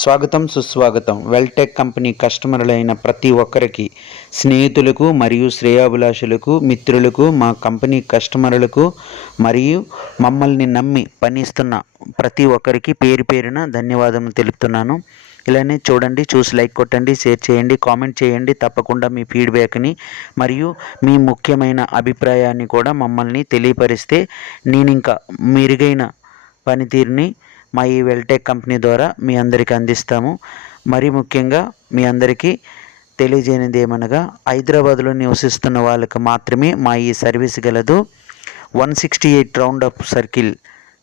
స్వాగతం సుస్వాగతం. వెల్టెక్ కంపెనీ కస్టమర్లైన ప్రతి ఒక్కరికి, స్నేహితులకు మరియు శ్రేయోభిలాషులకు, మిత్రులకు, మా కంపెనీ కస్టమర్లకు మరియు మమ్మల్ని నమ్మి పనిస్తున్న ప్రతి ఒక్కరికి పేరు పేరున ధన్యవాదములు తెలుపుతున్నాను. ఇలానే చూడండి, చూసి లైక్ కొట్టండి, షేర్ చేయండి, కామెంట్ చేయండి. తప్పకుండా మీ ఫీడ్బ్యాక్ని మరియు మీ ముఖ్యమైన అభిప్రాయాన్ని కూడా మమ్మల్ని తెలియపరిస్తే నేను ఇంకా మెరుగైన పనితీరుని మా ఈ వెల్టెక్ కంపెనీ ద్వారా మీ అందరికీ అందిస్తాము. మరీ ముఖ్యంగా మీ అందరికీ తెలియజేయనిది ఏమనగా, హైదరాబాద్లో నివసిస్తున్న వాళ్ళకి మాత్రమే మా ఈ సర్వీస్ గలదు. 168 రౌండ్ అప్ సర్కిల్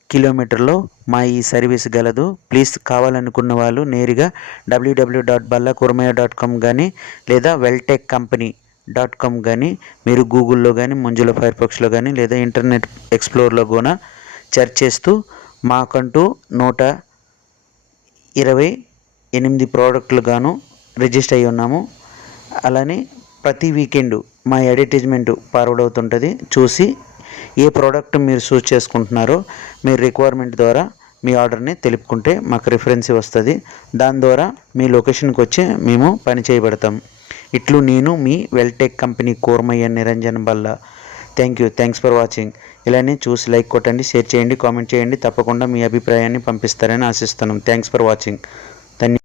కిలోమీటర్లో మా ఈ సర్వీస్ గలదు. ప్లీజ్ కావాలనుకున్న వాళ్ళు నేరుగా www.ballakurmaya.com కానీ లేదా వెల్టెక్ కంపెనీ .com కానీ మీరు గూగుల్లో కానీ, మంజుల ఫైర్ఫాక్స్లో కానీ లేదా ఇంటర్నెట్ ఎక్స్ప్లోర్లో కూడా సెర్చ్ చేస్తూ మాకంటూ 128 ప్రోడక్ట్లు గాను రిజిస్టర్ అయి ఉన్నాము. అలానే ప్రతి వీకెండ్ మా అడ్వర్టైజ్మెంట్ ఫార్వర్డ్ అవుతుంటుంది. చూసి ఏ ప్రోడక్ట్ మీరు చూస్ చేసుకుంటున్నారో మీ రిక్వైర్మెంట్ ద్వారా మీ ఆర్డర్ని తెలుపుకుంటే మాకు రిఫరెన్స్ వస్తుంది. దాని ద్వారా మీ లొకేషన్కి వచ్చి మేము పని చేయబడతాం. ఇట్లు నేను మీ వెల్టెక్ కంపెనీ కూర్మయ్య నిరంజన్ బల్ల. Thanks for watching. ఇలానే చూసి లైక్ కొట్టండి, షేర్ చేయండి, కామెంట్ చేయండి. తప్పకుండా మీ అభిప్రాయాన్ని పంపిస్తారని ఆశిస్తున్నాం. Thanks for watching.